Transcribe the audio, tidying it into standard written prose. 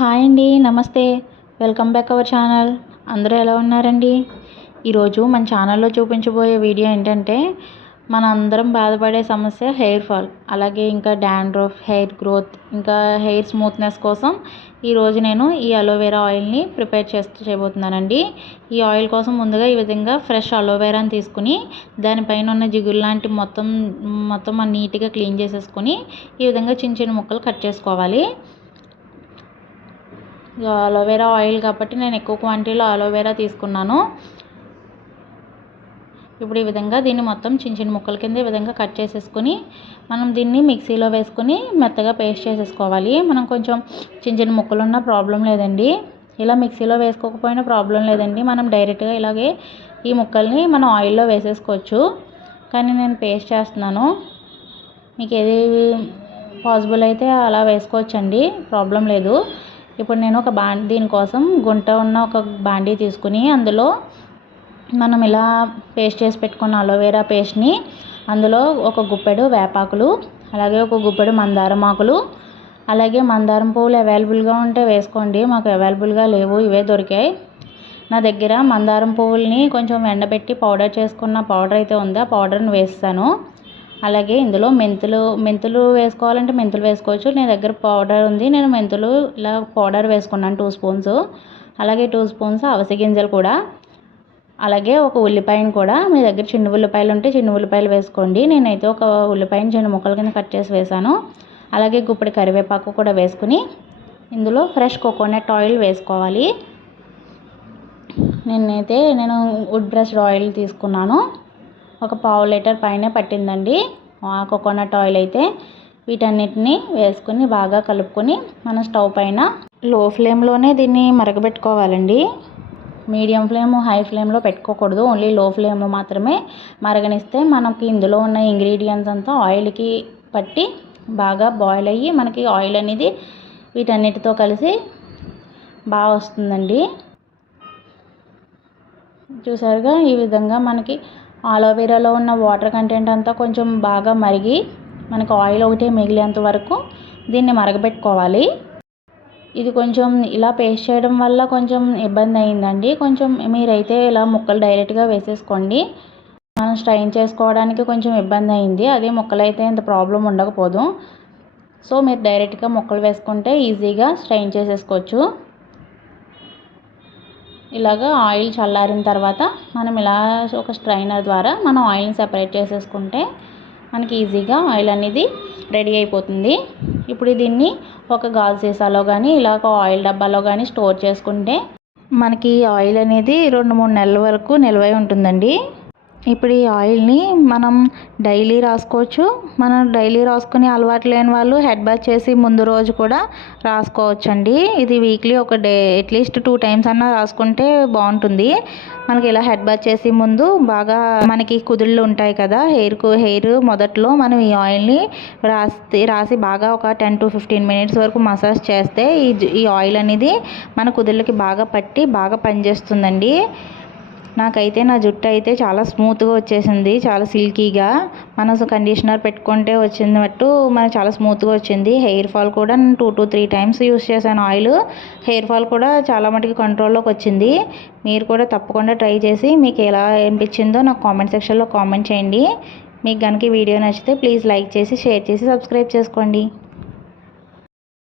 Hi అండి, నమస్తే. Welcome back our channel. అందరూ ఎలా ఉన్నారండి? ఈరోజు మన ఛానల్లో చూపించబోయే వీడియో ఏంటంటే, మన అందరం బాధపడే సమస్య హెయిర్ ఫాల్, అలాగే ఇంకా డాండ్రఫ్, హెయిర్ గ్రోత్, ఇంకా హెయిర్ స్మూత్నెస్ కోసం ఈరోజు నేను ఈ అలోవెరా ఆయిల్ని ప్రిపేర్ చేయబోతున్నానండి. ఈ ఆయిల్ కోసం ముందుగా ఈ విధంగా ఫ్రెష్ అలోవెరాని తీసుకుని దానిపైన ఉన్న జిగురు లాంటి మొత్తం నీట్గా క్లీన్ చేసేసుకొని ఈ విధంగా చిన్న చిన్న ముక్కలు కట్ చేసుకోవాలి. అలోవెరా ఆయిల్ కాబట్టి నేను ఎక్కువ క్వాంటిటీలో అలోవెరా తీసుకున్నాను. ఇప్పుడు ఈ విధంగా దీన్ని మొత్తం చిన్న చిన్న ముక్కల కింద ఈ విధంగా కట్ చేసేసుకొని మనం దీన్ని మిక్సీలో వేసుకొని మెత్తగా పేస్ట్ చేసేసుకోవాలి. మనం కొంచెం చిన్న చిన్న ముక్కలు ఉన్న ప్రాబ్లం లేదండి, ఇలా మిక్సీలో వేసుకోకపోయినా ప్రాబ్లం లేదండి. మనం డైరెక్ట్గా ఇలాగే ఈ ముక్కల్ని మనం ఆయిల్లో వేసేసుకోవచ్చు, కానీ నేను పేస్ట్ చేస్తున్నాను. మీకు ఏది పాసిబుల్ అయితే అలా వేసుకోవచ్చండి, ప్రాబ్లం లేదు. ఇప్పుడు నేను దీనికోసం గుంట ఉన్న ఒక బాండీ తీసుకుని అందులో మనం ఇలా పేస్ట్ చేసి పెట్టుకున్న అలోవెరా పేస్ట్ని అందులో ఒక గుప్పెడు వేపాకులు, అలాగే ఒక గుప్పెడు మందారం ఆకులు, అలాగే మందారం పువ్వులు అవైలబుల్గా ఉంటే వేసుకోండి. మాకు అవైలబుల్గా లేవు, ఇవే దొరికాయి. నా దగ్గర మందారం పువ్వుల్ని కొంచెం ఎండబెట్టి పౌడర్ చేసుకున్న పౌడర్ అయితే ఉంది, ఆ పౌడర్ని వేస్తాను. అలాగే ఇందులో మెంతులు వేసుకోవాలంటే మెంతులు వేసుకోవచ్చు. నా దగ్గర పౌడర్ ఉంది, నేను మెంతులు ఇలా పౌడర్ వేసుకున్నాను 2 స్పూన్స్. అలాగే 2 స్పూన్స్ అవిసె గింజలు కూడా, అలాగే ఒక ఉల్లిపాయను కూడా, మీ దగ్గర చిన్న ఉల్లిపాయలు ఉంటే చిన్న ఉల్లిపాయలు వేసుకోండి. నేనైతే ఒక ఉల్లిపాయను చిన్న ముక్కల కింద కట్ చేసి వేసాను. అలాగే గుప్పెడు కరివేపాకు కూడా వేసుకుని ఇందులో ఫ్రెష్ కోకోనట్ ఆయిల్ వేసుకోవాలి. నేను వుడ్ బ్రష్డ్ ఆయిల్ తీసుకున్నాను. ఒక 1/2 లీటర్ పైనే పట్టిందండి కోకోనట్ ఆయిల్ అయితే. వీటన్నిటిని వేసుకుని బాగా కలుపుకొని మనం స్టవ్ పైన లో ఫ్లేమ్లోనే దీన్ని మరగబెట్టుకోవాలండి. మీడియం ఫ్లేమ్, హై ఫ్లేమ్లో పెట్టుకోకూడదు, ఓన్లీ లో ఫ్లేమ్లో మాత్రమే మరగనిస్తే మనకి ఇందులో ఉన్న ఇంగ్రీడియంట్స్ అంతా ఆయిల్కి పట్టి బాగా బాయిల్ అయ్యి మనకి ఆయిల్ అనేది వీటన్నిటితో కలిసి బాగా వస్తుందండి. చూసారుగా, ఈ విధంగా మనకి అలోవెరాలో ఉన్న వాటర్ కంటెంట్ అంతా కొంచెం బాగా మరిగి మనకు ఆయిల్ ఒకటే మిగిలేంత వరకు దీన్ని మరగబెట్టుకోవాలి. ఇది కొంచెం ఇలా పేస్ట్ చేయడం వల్ల కొంచెం ఇబ్బంది అయిందండి. కొంచెం మీరైతే ఇలా ముక్కలు డైరెక్ట్గా వేసేసుకోండి. మనం స్ట్రైన్ చేసుకోవడానికి కొంచెం ఇబ్బంది అయింది, అదే ముక్కలు అయితే ఇంత ప్రాబ్లం ఉండకపోదు. సో మీరు డైరెక్ట్గా ముక్కలు వేసుకుంటే ఈజీగా స్ట్రైన్ చేసేసుకోవచ్చు. ఇలాగా ఆయిల్ చల్లారిన తర్వాత మనం ఇలా ఒక స్ట్రైనర్ ద్వారా మనం ఆయిల్ని సెపరేట్ చేసేసుకుంటే మనకి ఈజీగా ఆయిల్ అనేది రెడీ అయిపోతుంది. ఇప్పుడు దీన్ని ఒక గాజు సీసాలో కానీ ఇలాగ ఆయిల్ డబ్బాలో కానీ స్టోర్ చేసుకుంటే మనకి ఆయిల్ అనేది 2-3 నెలల వరకు నిల్వ ఉంటుందండి. ఇప్పుడు ఈ ఆయిల్ని మనం డైలీ రాసుకోవచ్చు. మనం డైలీ రాసుకునే అలవాటు లేని వాళ్ళు హెడ్ బాత్ చేసి ముందు రోజు కూడా రాసుకోవచ్చండి. ఇది వీక్లీ అట్లీస్ట్ 2 టైమ్స్ అన్నా రాసుకుంటే బాగుంటుంది. మనకి ఇలా హెడ్ బాత్ చేసి ముందు బాగా మనకి కుదుళ్ళు ఉంటాయి కదా హెయిర్ మొదట్లో మనం ఈ ఆయిల్ని రాసి బాగా ఒక 10 to 15 మినిట్స్ వరకు మసాజ్ చేస్తే ఈ ఆయిల్ అనేది మన కుదుళ్ళకి బాగా పట్టి బాగా పనిచేస్తుందండి. నాకైతే నా జుట్టు అయితే చాలా స్మూత్గా వచ్చేసింది, చాలా సిల్కీగా. మనం కండిషనర్ పెట్టుకుంటే వచ్చినట్టు మనకు చాలా స్మూత్గా వచ్చింది. హెయిర్ ఫాల్ కూడా నేను 2 to 3 టైమ్స్ యూస్ చేశాను ఆయిల్. హెయిర్ ఫాల్ కూడా చాలా మటుకు కంట్రోల్లోకి వచ్చింది. మీరు కూడా తప్పకుండా ట్రై చేసి మీకు ఎలా అనిపించిందో నాకు కామెంట్ సెక్షన్లో కామెంట్ చేయండి. మీకు కనుక ఈ వీడియో నచ్చితే ప్లీజ్ లైక్ చేసి, షేర్ చేసి, సబ్స్క్రైబ్ చేసుకోండి.